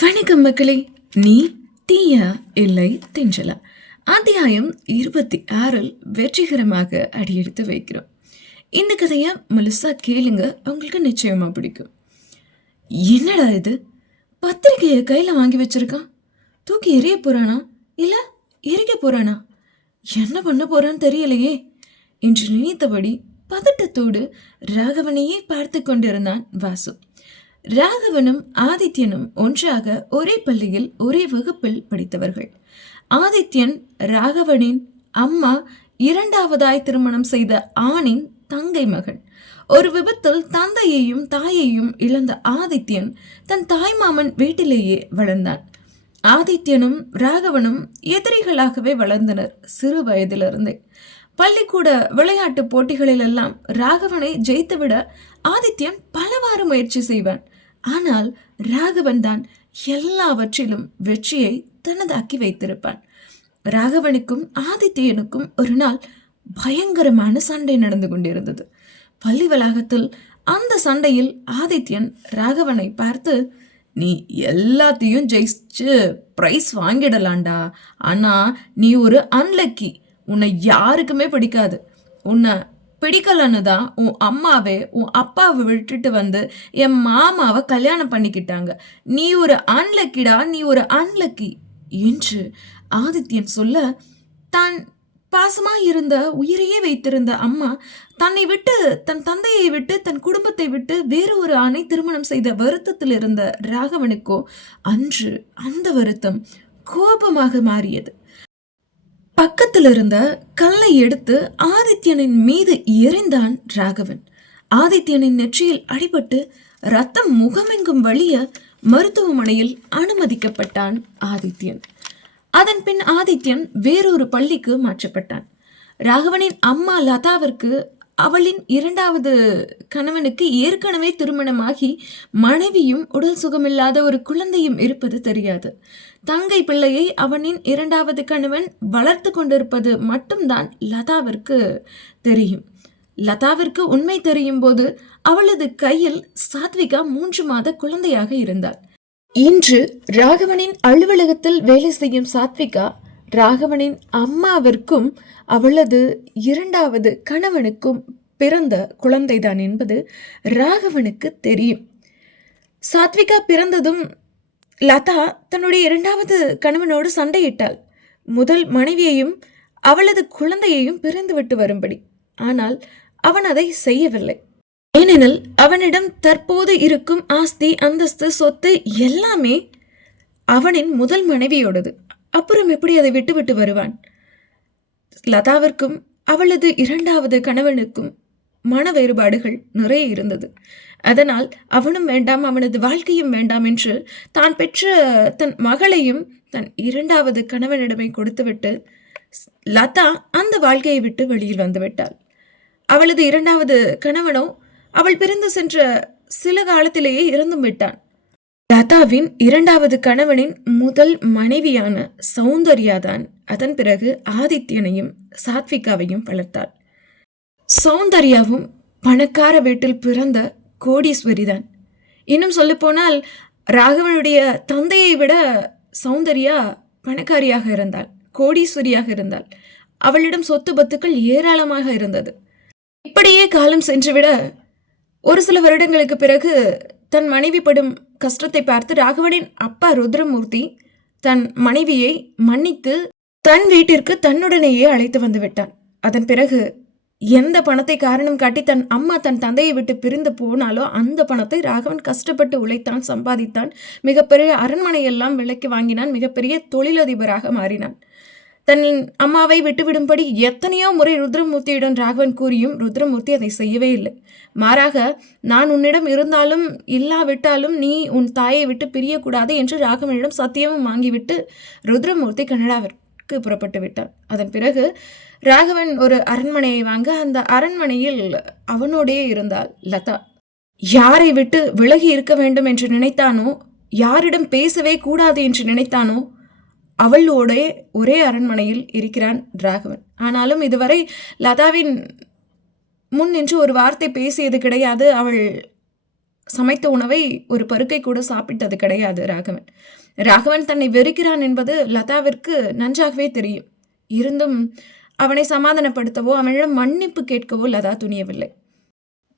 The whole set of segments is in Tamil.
வணக்கம் மக்களே. நீ தீயா இல்லை தென்றலா அத்தியாயம் 26 வெற்றிகரமாக அடியெடுத்து வைக்கிறோம். இந்த கதையை முழுசா கேளுங்க, உங்களுக்கு நிச்சயமா பிடிக்கும். என்னடா இது, பத்திரிகையை கையில வாங்கி வச்சிருக்கான். தூக்கி எரிய போறானா இல்ல எரிக்க போறானா? என்ன பண்ண போறான்னு தெரியலையே என்று நினைத்தபடி பதட்டத்தோடு ராகவனையே பார்த்து கொண்டிருந்தான் வாசு. ராகவனும் ஆதித்யனும் ஒன்றாக ஒரே பள்ளியில் ஒரே வகுப்பில் படித்தவர்கள். ஆதித்யன் ராகவனின் அம்மா இரண்டாவதாய் திருமணம் செய்த ஆணின் தங்கை மகன். ஒரு விபத்தில் தந்தையையும் தாயையும் இழந்த ஆதித்யன் தன் தாய்மாமன் வீட்டிலேயே வளர்ந்தான். ஆதித்யனும் ராகவனும் எதிரிகளாகவே வளர்ந்தனர் சிறு வயதிலிருந்தே. பள்ளிக்கூட விளையாட்டு போட்டிகளிலெல்லாம் ராகவனை ஜெயித்துவிட ஆதித்யன் பலவாறு முயற்சி செய்வான். ஆனால் ராகவன் தான் எல்லாவற்றிலும் வெற்றியை தனதாக்கி வைத்திருப்பான். ராகவனுக்கும் ஆதித்யனுக்கும் ஒரு நாள் பயங்கரமான சண்டை நடந்து கொண்டிருந்தது. பள்ளி வளாகத்தில் அந்த சண்டையில் ஆதித்யன் ராகவனை பார்த்து, நீ எல்லாத்தையும் ஜெயிச்சு பிரைஸ் வாங்கிடலாண்டா, ஆனா நீ ஒரு அன்லக்கி, உன்னை யாருக்குமே பிடிக்காது, உன்னை பிடிக்கலன்னு தான் உன் அம்மாவே உன் அப்பாவை விட்டுட்டு வந்து என் மாமாவை கல்யாணம் பண்ணிக்கிட்டாங்க. நீ ஒரு அன்லக்கிடா, நீ ஒரு அன்லக்கி என்று ஆதித்யன் சொல்ல, தான் பாசமாய் இருந்த உயிரையே வைத்திருந்த அம்மா தன்னை விட்டு, தன் தந்தையை விட்டு, தன் குடும்பத்தை விட்டு வேறு ஒரு ஆணை திருமணம் செய்த வருத்தத்தில் இருந்த ராகவனுக்கோ அன்று அந்த வருத்தம் கோபமாக மாறியது. பக்கத்தில் இருந்த கல்லை எடுத்து ஆதித்யனின் மீது எறிந்தான் ராகவன். ஆதித்யனின் நெற்றியில் அடிபட்டு ரத்தம் முகமெங்கும் வழிய மருத்துவமனையில் அனுமதிக்கப்பட்டான் ஆதித்யன். அதன் பின் ஆதித்யன் வேறொரு பள்ளிக்கு மாற்றப்பட்டான். ராகவனின் அம்மா லதாவிற்கு அவளின் இரண்டாவது கணவனுக்கு ஏற்கனவே திருமணமாகி மனைவியும் உடல் சுகமில்லாத ஒரு குழந்தையும் இருப்பது தெரியாது. தங்கை பிள்ளையை அவனின் இரண்டாவது கணவன் வளர்த்து கொண்டிருப்பது மட்டும்தான் லதாவிற்கு தெரியும். லதாவிற்கு உண்மை தெரியும் போது அவளது கையில் சாத்விகா 3 மாத குழந்தையாக இருந்தாள். இன்று ராகவனின் அலுவலகத்தில் வேலை செய்யும் சாத்விகா ராகவனின் அம்மாவிற்கும் அவளது இரண்டாவது கணவனுக்கும் பிறந்த குழந்தைதான் என்பது ராகவனுக்கு தெரியும். சாத்விகா பிறந்ததும் லதா தன்னுடைய இரண்டாவது கணவனோடு சண்டையிட்டாள். முதல் மனைவியையும் அவளது குழந்தையையும் பிரிந்துவிட்டு வரும்படி. ஆனால் அவன் அதை செய்யவில்லை. ஏனெனில் அவனிடம் தற்போது இருக்கும் ஆஸ்தி, அந்தஸ்து, சொத்து எல்லாமே அவனின் முதல் மனைவியோடது. அப்புறம் எப்படி அதை விட்டு வருவான்? லதாவிற்கும் அவளது இரண்டாவது கணவனுக்கும் மன வேறுபாடுகள் நிறைய இருந்தது. அதனால் அவனும் வேண்டாம், அவனது வாழ்க்கையும் வேண்டாம் என்று தான் பெற்ற தன் மகளையும் தன் இரண்டாவது கணவனிடமே கொடுத்துவிட்டு லதா அந்த வாழ்க்கையை விட்டு வெளியில் வந்துவிட்டாள். அவளது இரண்டாவது கணவனோ அவள் பிரிந்து சென்ற சில காலத்திலேயே இறந்தும் விட்டான். லதாவின் இரண்டாவது கணவனின் முதல் மனைவியான சௌந்தர்யா தான் அதன் பிறகு ஆதித்யனையும் சாத்விகாவையும் வளர்த்தாள். சௌந்தர்யாவும் பணக்கார வீட்டில் பிறந்த கோடீஸ்வரிதான். இன்னும் சொல்ல போனால் ராகவனுடைய தந்தையை விட சௌந்தர்யா பணக்காரியாக இருந்தாள், கோடீஸ்வரியாக இருந்தாள். அவளிடம் சொத்து பத்துக்கள் ஏராளமாக இருந்தது. இப்படியே காலம் சென்றுவிட ஒரு சில வருடங்களுக்கு பிறகு தன் மனைவி படும் கஷ்டத்தை பார்த்து ராகவனின் அப்பா ருத்ரமூர்த்தி தன் மனைவியை மன்னித்து தன் வீட்டிற்கு தன்னுடனேயே அழைத்து வந்து விட்டான். அதன் பிறகு எந்த பணத்தை காரணம் காட்டி தன் அம்மா தன் தந்தையை விட்டு பிரிந்து போனாலோ அந்த பணத்தை ராகவன் கஷ்டப்பட்டு உழைத்தான், சம்பாதித்தான். மிகப்பெரிய அரண்மனையெல்லாம் விலைக்கு வாங்கினான். மிகப்பெரிய தொழிலதிபராக மாறினான். தன் அம்மாவை விட்டுவிடும்படி எத்தனையோ முறை ருத்ரமூர்த்தியிடம் ராகவன் கூறியும் ருத்ரமூர்த்தி அதை செய்யவே இல்லை. மாறாக, நான் உன்னிடம் இருந்தாலும் இல்லாவிட்டாலும் நீ உன் தாயை விட்டு பிரியக்கூடாது என்று ராகவனிடம் சத்தியமும் வாங்கிவிட்டு ருத்ரமூர்த்தி கனடாவிற்கு புறப்பட்டு விட்டான். அதன் பிறகு ராகவன் ஒரு அரண்மனையை வாங்க அந்த அரண்மனையில் அவனோடே இருந்தாள் லதா. யாரை விட்டு விலகி இருக்க வேண்டும் என்று நினைத்தானோ, யாரிடம் பேசவே கூடாது என்று நினைத்தானோ, அவளோட ஒரே அரண்மனையில் இருக்கிறான் ராகவன். ஆனாலும் இதுவரை லதாவின் முன் நின்று ஒரு வார்த்தை பேசியது கிடையாது. அவள் சமைத்த உணவை ஒரு பருக்கை கூட சாப்பிட்டது கிடையாது ராகவன். ராகவன் தன்னை வெறுக்கிறான் என்பது லதாவிற்கு நன்றாகவே தெரியும். இருந்தும் அவனை சமாதானப்படுத்தவோ அவனிடம் மன்னிப்பு கேட்கவோ லதா துணியவில்லை.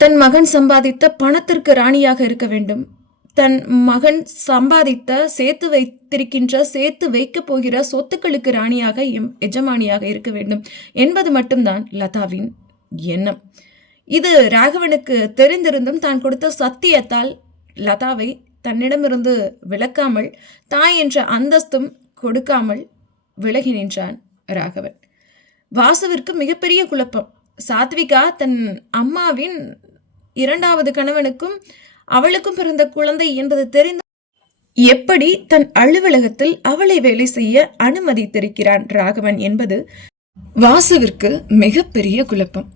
தன் மகன் சம்பாதித்த பணத்திற்கு ராணியாக இருக்க வேண்டும், தன் மகன் சம்பாதித்த சேர்த்து வைத்திருக்கின்ற சேர்த்து வைக்கப் போகிற சொத்துக்களுக்கு ராணியாக எஜமானியாக இருக்க வேண்டும் என்பது மட்டும்தான் லதாவின் எண்ணம். இது ராகவனுக்கு தெரிந்திருந்தும் தான் கொடுத்த சத்தியத்தால் லதாவை தன்னிடமிருந்து விலக்காமல் தாய் என்ற அந்தஸ்தும் கொடுக்காமல் விலகி நின்றான் ராகவன். வாசுவிற்கு மிகப்பெரிய குழப்பம். சாத்விகா தன் அம்மாவின் 2வது கணவனுக்கும் அவளுக்கும் பிறந்த குழந்தை என்பது தெரிந்த எப்படி தன் அலுவலகத்தில் அவளை வேலை செய்ய அனுமதித்திருக்கிறான் ராகவன் என்பது வாசுவிற்கு மிகப்பெரிய குழப்பம்.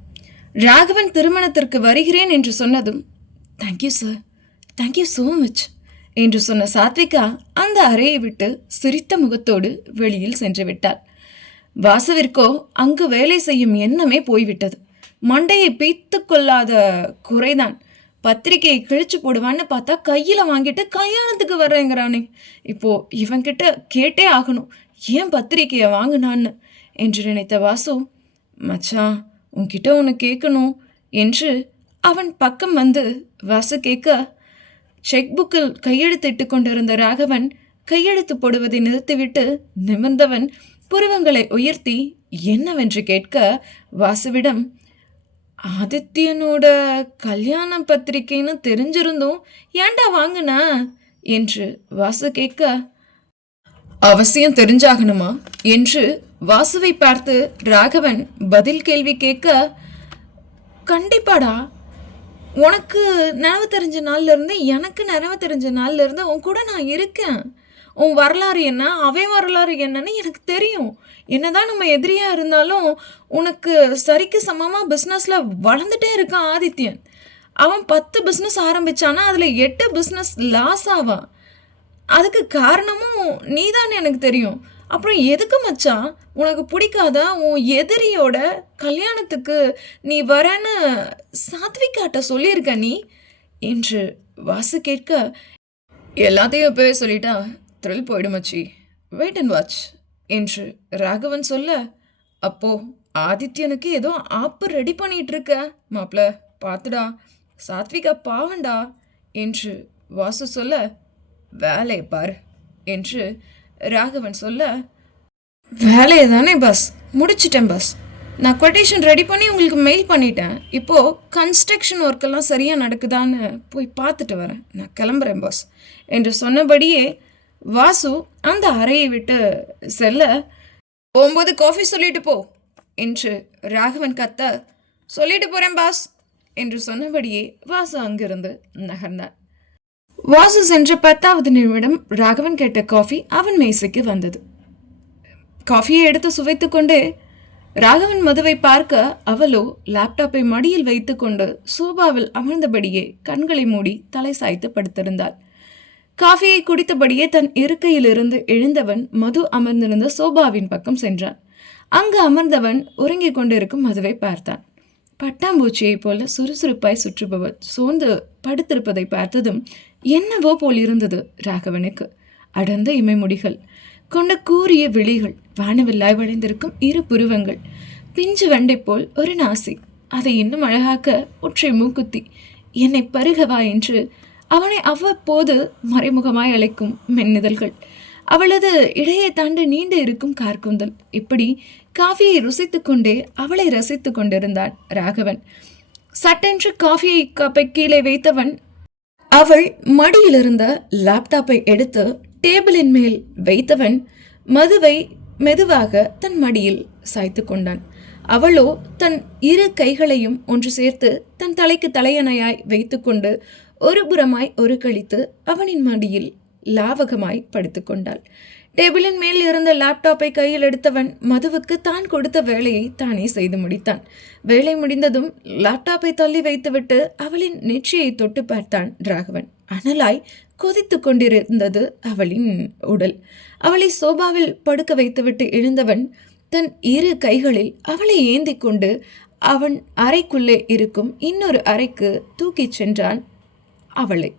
ராகவன் திருமணத்திற்கு வருகிறேன் என்று சொன்னதும் thank you sir, thank you so much என்று சொன்ன சாத்விகா அந்த அறையை விட்டு சிரித்த முகத்தோடு வெளியில் சென்று விட்டாள். வாசுவிற்கோ அங்கு வேலை செய்யும் எண்ணமே போய்விட்டது. மண்டையை பீத்து கொள்ளாத குறைதான். பத்திரிகையை கிழிச்சு போடுவான்னு பார்த்தா கையில் வாங்கிட்டு கல்யாணத்துக்கு வர்றேங்கிறானே, இப்போ இவன்கிட்ட கேட்டே ஆகணும் ஏன் பத்திரிகையை வாங்கினான்னு என்று நினைத்த வாசு, மச்சான் உன்கிட்ட ஒன்று கேட்கணும் என்று அவன் பக்கம் வந்து வாசு கேட்க, செக் புக்கில் கையெழுத்திட்டு கொண்டிருந்த ராகவன் கையெழுத்து போடுவதை நிறுத்திவிட்டு நிமிர்ந்தவன் புருவங்களை உயர்த்தி என்னவென்று கேட்க, வாசுவிடம் ஆதித்யனோட கல்யாண பத்திரிக்கைன்னு தெரிஞ்சிருந்தும் ஏண்டா வாங்கின என்று வாசு கேட்க, அவசியம் தெரிஞ்சாகணுமா என்று வாசுவை பார்த்து ராகவன் பதில் கேள்வி கேட்க, கண்டிப்பாடா, உனக்கு நினைவு தெரிஞ்ச நாள்ல இருந்து எனக்கு நினைவு தெரிஞ்ச நாள்ல இருந்து உன் கூட நான் இருக்கேன். உன் வரலாறு என்ன அவன் வரலாறு என்னன்னு எனக்கு தெரியும். என்னதான் நம்ம எதிரியா இருந்தாலும் உனக்கு சரிக்கு சமமாக பிஸ்னஸில் வளர்ந்துட்டே இருக்கான் ஆதித்யன். அவன் 10 பிஸ்னஸ் ஆரம்பிச்சானா அதில் 8 பிஸ்னஸ் லாஸ் ஆவான். அதுக்கு காரணமும் நீதான் எனக்கு தெரியும். அப்புறம் எதுக்கு மச்சான் உனக்கு பிடிக்காத உன் எதிரியோட கல்யாணத்துக்கு நீ வரேன்னு சாத்விகாட்ட சொல்லியிருக்க நீ என்று வாசு கேட்க, எல்லாத்தையும் இப்போவே சொல்லிட்டா த்ரில் போயிடுமச்சி, வெயிட் அண்ட் வாட்ச் என்று ராகவன் சொல்ல, அப்போ ஆதித்யனுக்கு ஏதோ ஆப்பு ரெடி பண்ணிட்டு இருக்க மாப்ள, பார்த்துடா, சாத்விகா பாவண்டா என்று வாசு சொல்ல, வேலையை பாரு என்று ராகவன் சொல்ல, வேலையை தானே பாஸ், முடிச்சிட்டேன் பாஸ், நான் கொட்டேஷன் ரெடி பண்ணி உங்களுக்கு மெயில் பண்ணிட்டேன். இப்போது கன்ஸ்ட்ரக்ஷன் ஒர்க்கெல்லாம் சரியாக நடக்குதான்னு போய் பார்த்துட்டு வரேன், நான் கிளம்புறேன் பாஸ் என்று சொன்னபடியே வாசு அந்த அறையை விட்டு செல்ல, போகும்போது காஃபி சொல்லிட்டு போ என்று ராகவன் கத்த, சொல்லிட்டு போகிறேன் பாஸ் என்று சொன்னபடியே வாசு அங்கிருந்து நகர்ந்தான். வாசு சென்ற 10வது நிமிடம் ராகவன் கேட்ட காஃபி அவன் மேசைக்கு வந்தது. காஃபியை எடுத்து சுவைத்து கொண்டே ராகவன் மதுவை பார்க்க, அவளோ லேப்டாப்பை மடியில் வைத்து கொண்டு சோபாவில் அமர்ந்தபடியே கண்களை மூடி தலை சாய்த்து படுத்திருந்தாள். காஃபியை குடித்தபடியே தன் இருக்கையிலிருந்து எழுந்தவன் மது அமர்ந்திருந்த சோபாவின் பக்கம் சென்றான். அங்கு அமர்ந்தவன் உறங்கிக் கொண்டிருக்கும் மதுவை பார்த்தான். பட்டாம்பூச்சியைப் போல சுறுசுறுப்பாய் சுற்றுபவள் சோர்ந்து படுத்திருப்பதை பார்த்ததும் என்னவோ போல் இருந்தது ராகவனுக்கு. அடர்ந்த இமைமுடிகள் கொண்ட கூரிய விழிகள், வானவில்லாய் வளைந்திருக்கும் 2 புருவங்கள், பிஞ்சு வண்டை போல் ஒரு நாசி, அதை இன்னும் அழகாக்க ஒற்றை மூக்குத்தி, என்னை பருகவா என்று அவனை அவ்வப்போது மறைமுகமாய் அழைக்கும் மென்னிதழ்கள், அவளது இடையை தாண்டி நீண்டு இருக்கும் கார்குந்தல், இப்படி காஃபியை ருசித்து கொண்டே அவளை ரசித்து கொண்டிருந்தான் ராகவன். சட்டென்று காஃபியை கப்பை கீழே வைத்தவன் அவள் மடியிலிருந்த லேப்டாப்பை எடுத்து டேபிளின் மேல் வைத்தவன் மதுவை மெதுவாக தன் மடியில் சாய்த்து கொண்டான். அவளோ தன் 2 கைகளையும் ஒன்று சேர்த்து தன் தலைக்கு தலையணையாய் வைத்து கொண்டு ஒரு புறமாய் ஒரு கழித்து அவனின் மடியில் லாவகமாய் படுத்து கொண்டாள். டேபிளின் மேல் இருந்த லேப்டாப்பை கையில் எடுத்தவன் மதுவுக்கு தான் கொடுத்த வேலையை தானே செய்து முடித்தான். வேலை முடிந்ததும் லேப்டாப்பை தள்ளி வைத்துவிட்டு அவளின் நெற்றியை தொட்டு பார்த்தான் ராகவன். அனலாய் கொதித்து கொண்டிருந்தது அவளின் உடல். அவளை சோபாவில் படுக்க வைத்துவிட்டு எழுந்தவன் தன் 2 கைகளில் அவளை ஏந்தி கொண்டு அவன் அறைக்குள்ளே இருக்கும் இன்னொரு அறைக்கு தூக்கிச் சென்றான் அவளை.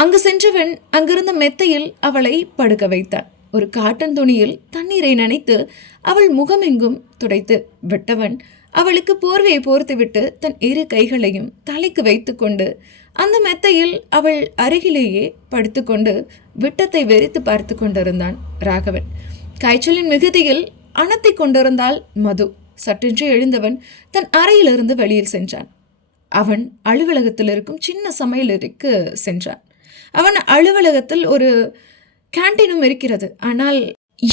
அங்கு சென்றவன் அங்கிருந்த மெத்தையில் அவளை படுக்க வைத்தான். ஒரு காட்டன் துணியில் தண்ணீரை நனைத்து அவள் முகமெங்கும் துடைத்து விட்டவன் அவளுக்கு போர்வையை போர்த்துவிட்டு தன் இரு கைகளையும் தலைக்கு வைத்து கொண்டு அந்த மெத்தையில் அவள் அருகிலேயே படுத்துக்கொண்டு விட்டத்தை வெறித்து பார்த்து கொண்டிருந்தான் ராகவன். காய்ச்சலின் மிகுதியில் அணத்தி கொண்டிருந்தாள் மது. சற்றென்று எழுந்தவன் தன் அறையிலிருந்து வெளியில் சென்றான். அவன் அலுவலகத்தில் இருக்கும் சின்ன சமையலறைக்கு சென்றான். அவன் அலுவலகத்தில் ஒரு கேண்டீனும் இருக்கிறது. ஆனால்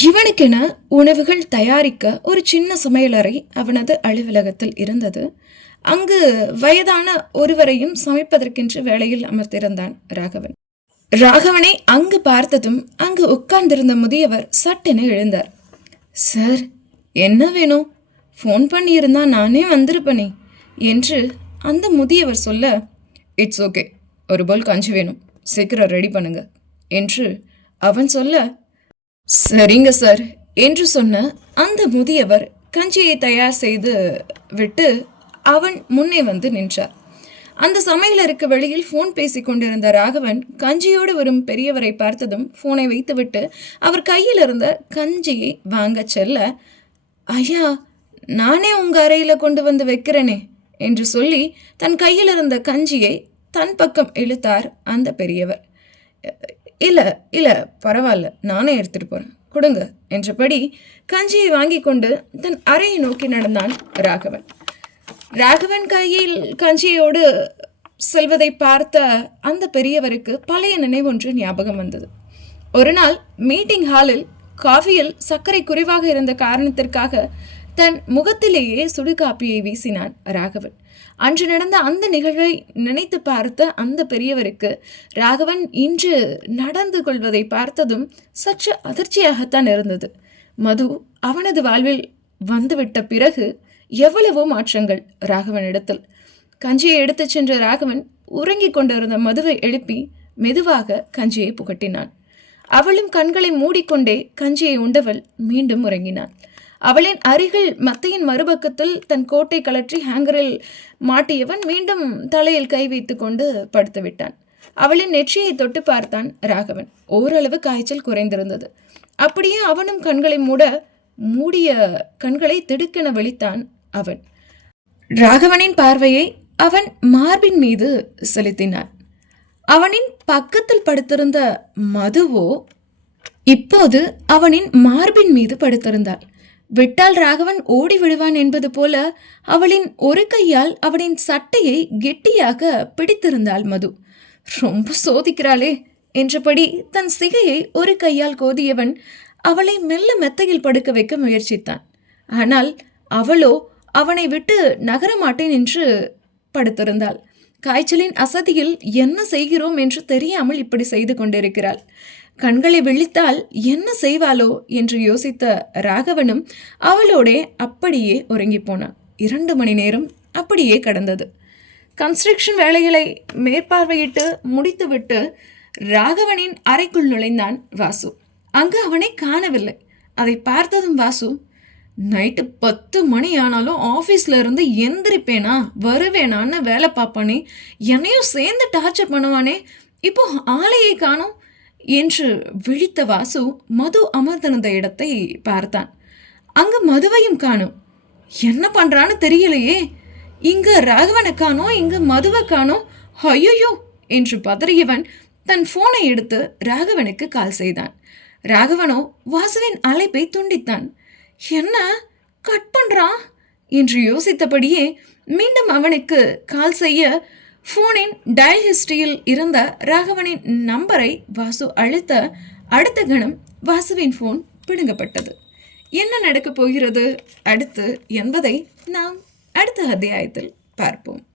இவனுக்கென உணவுகள் தயாரிக்க ஒரு சின்ன சமையலறை அவனது அலுவலகத்தில் இருந்தது. அங்கு வயதான ஒருவரையும் சமைப்பதற்கென்று வேலையில் அமர்த்திருந்தான் ராகவன். ராகவனை அங்கு பார்த்ததும் அங்கு உட்கார்ந்திருந்த முதியவர் சட்டென எழுந்தார். சார், என்ன வேணும்? ஃபோன் பண்ணியிருந்தா நானே வந்திருப்பனே என்று அந்த முதியவர் சொல்ல, இட்ஸ் ஓகே, ஒரு போல் கஞ்சி வேணும், சீக்கிரம் ரெடி பண்ணுங்க என்று அவன் சொல்ல, சரிங்க சார் என்று சொன்ன அந்த முதியவர் கஞ்சியை தயார் செய்து விட்டு அவன் முன்னே வந்து நின்றார். அந்த சமையலருக்கு வெளியில் ஃபோன் பேசி கொண்டிருந்த ராகவன் கஞ்சியோடு வரும் பெரியவரை பார்த்ததும் ஃபோனை வைத்துவிட்டு அவர் கையில் இருந்த கஞ்சியை வாங்க செல்ல, ஐயா, நானே உங்கள் அறையில் கொண்டு வந்து வைக்கிறேனே என்று சொல்லி தன் கையில் இருந்த கஞ்சியை தன் பக்கம் இழுத்தார் அந்த பெரியவர். இல்லை இல்லை, பரவாயில்ல, நானே எடுத்துகிட்டு போகிறேன், கொடுங்க என்றபடி கஞ்சியை வாங்கி கொண்டு தன் அறையை நோக்கி நடந்தான் ராகவன். ராகவன் கையில் கஞ்சியோடு செல்வதை பார்த்த அந்த பெரியவருக்கு பழைய நினைவொன்று ஞாபகம் வந்தது. ஒரு நாள் மீட்டிங் ஹாலில் காஃபியில் சர்க்கரை குறைவாக இருந்த காரணத்திற்காக தன் முகத்திலேயே சுடுகாப்பியை வீசினான் ராகவன். அன்று நடந்த அந்த நிகழ்வை நினைத்து பார்த்த அந்த பெரியவருக்கு ராகவன் இன்று நடந்து கொள்வதை பார்த்ததும் சற்று அதிர்ச்சியாகத்தான் இருந்தது. மது அவனது வாழ்வில் வந்துவிட்ட பிறகு எவ்வளவோ மாற்றங்கள் ராகவனிடத்தில். கஞ்சியை எடுத்துச் சென்ற ராகவன் உறங்கிக் கொண்டிருந்த மதுவை எழுப்பி மெதுவாக கஞ்சியை புகட்டினான். அவளும் கண்களை மூடிக்கொண்டே கஞ்சியை உண்டவள் மீண்டும் உறங்கினான். அவளின் அருகில் மத்தையின் மறுபக்கத்தில் தன் கோட்டை கலற்றி ஹேங்கரில் மாட்டியவன் மீண்டும் தலையில் கை வைத்து கொண்டு படுத்து விட்டான். அவளின் நெற்றியை தொட்டு பார்த்தான் ராகவன். ஓரளவு காய்ச்சல் குறைந்திருந்தது. அப்படியே அவனும் கண்களை மூடிய கண்களை திடுக்கென விழித்தான் அவன். ராகவனின் பார்வையை அவன் மார்பின் மீது செலுத்தினான். அவனின் பக்கத்தில் படுத்திருந்த மதுவோ இப்போது அவனின் மார்பின் மீது படுத்திருந்தாள். விட்டால் ராகவன் ஓடி விடுவான் என்பது போல அவளின் ஒரு கையால் அவனின் சட்டையை கெட்டியாக பிடித்திருந்தாள் மது. ரொம்ப சோதிக்கிறாளே என்றபடி தன் சிகையை ஒரு கையால் கோதியவன் அவளை மெல்ல மெத்தையில் படுக்க வைக்க முயற்சித்தான். ஆனால் அவளோ அவனை விட்டு நகரமாட்டேன் என்று படுத்திருந்தாள். காய்ச்சலின் அசதியில் என்ன செய்கிறோம் என்று தெரியாமல் இப்படி செய்து கொண்டிருக்கிறாள். கண்களை விழித்தால் என்ன செய்வாளோ என்று யோசித்த ராகவனும் அவளோடே அப்படியே உறங்கி போனான். 2 மணி நேரம் அப்படியே கடந்தது. கன்ஸ்ட்ரக்ஷன் வேலைகளை மேற்பார்வையிட்டு முடித்துவிட்டு ராகவனின் அறைக்குள் நுழைந்தான் வாசு. அங்கு அவனை காணவில்லை. அதை பார்த்ததும் வாசு, நைட்டு 10 மணி ஆனாலும் ஆஃபீஸில் இருந்து எந்திரிப்பேனா வருவேனான்னு வேலை பார்ப்பானே, என்னையும் சேர்ந்து டார்ச்சர் பண்ணுவானே, இப்போ ஆளையை காணோம் என்று விழித்த வாசு மது அமர்ந்திருந்த இடத்தை பார்த்தான். அங்கு மதுவையும் காணோம். என்ன பண்றான்னு தெரியலையே, இங்க ராகவனை காணோம், இங்க மதுவை காணோம், ஐயோ என்று பதறியவன் தன் போனை எடுத்து ராகவனுக்கு கால் செய்தான். ராகவனோ வாசுவின் அழைப்பை துண்டித்தான். என்ன கட் பண்றான் என்று யோசித்தபடியே மீண்டும் அவனுக்கு கால் செய்ய போனின் டயல் ஹிஸ்டரியில் இருந்த ராகவனின் நம்பரை வாசு அழுத்த அடுத்த கணம் வாசுவின் போன் பிடுங்கப்பட்டது. என்ன நடக்கப் போகிறது அடுத்து என்பதை நாம் அடுத்த அத்தியாயத்தில் பார்ப்போம்.